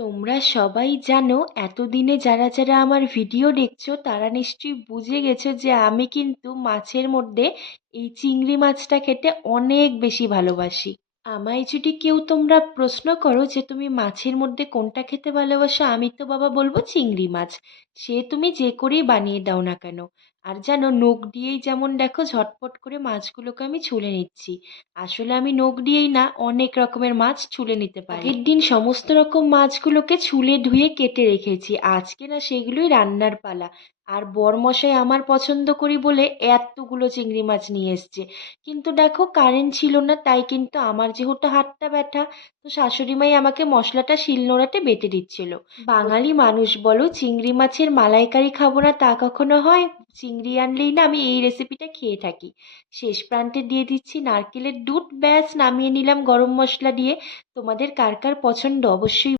তোমরা সবাই জানো, এতদিনে যারা যারা আমার ভিডিও দেখছ, তারা নিশ্চয়ই বুঝে গেছো যে আমি কিন্তু মাছের মধ্যে এই চিংড়ি মাছটা খেতে অনেক বেশি ভালোবাসি। আমায় যদি কেউ তোমরা প্রশ্ন করো যে তুমি মাছের মধ্যে কোনটা খেতে ভালোবাসো, আমি তো বাবা বলব চিংড়ি মাছ। সে তুমি যে করেই বানিয়ে দাও না কেন। আর জানো নখ দিয়েই যেমন দেখো ঝটপট করে মাছগুলোকে আমি ছুলে নিচ্ছি। আসলে আমি নখ দিয়েই না অনেক রকমের মাছ ছুলে নিতে পারি। আগের দিন সমস্ত রকম মাছগুলোকে ছুলে ধুয়ে কেটে রেখেছি। আজকে না সেগুলোই রান্নার পালা। আর বরমশাই আমার পছন্দ করি বলে এতগুলো চিংড়ি মাছ নিয়ে এসছে। কিন্তু দেখো কারেন্ট ছিল না তাই কিন্তু আমার যেহেতু হাতটা ব্যথা তো শাশুড়ি মাই আমাকে মশলাটা শিলনোড়াতে বেটে দিচ্ছিল। বাঙালি মানুষ বলো চিংড়ি মাছের মালাইকারি খাব না তা কখনো হয়? চিংড়ি আনলেই না আমি এই রেসিপিটা খেয়ে থাকি। শেষ প্রান্তে দিয়ে দিচ্ছি নারকেলের দুধ। ব্যাস, নামিয়ে নিলাম গরম মশলা দিয়ে। তোমাদের কার কার পছন্দ? অবশ্যই